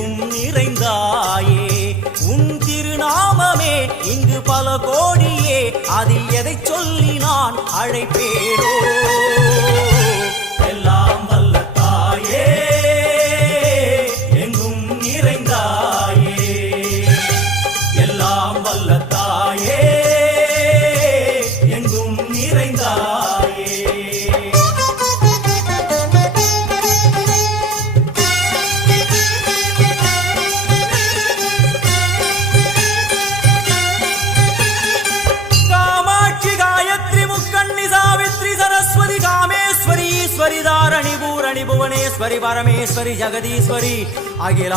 எங்கும் நிறைந்தாயே உன் திருநாமமே இங்கு பல கோடியே அதில் எதை சொல்லி நான் அழைப்பேனோ எல்லாம் வல்ல தாயே எங்கும் நிறைந்தாயே எல்லாம் வல்ல தாயே எங்கும் நிறைந்தாயே ईश्वरी धारणी भूरणी भुवनेश्वरी परमेश्वरी जगदीश्वरी अखिला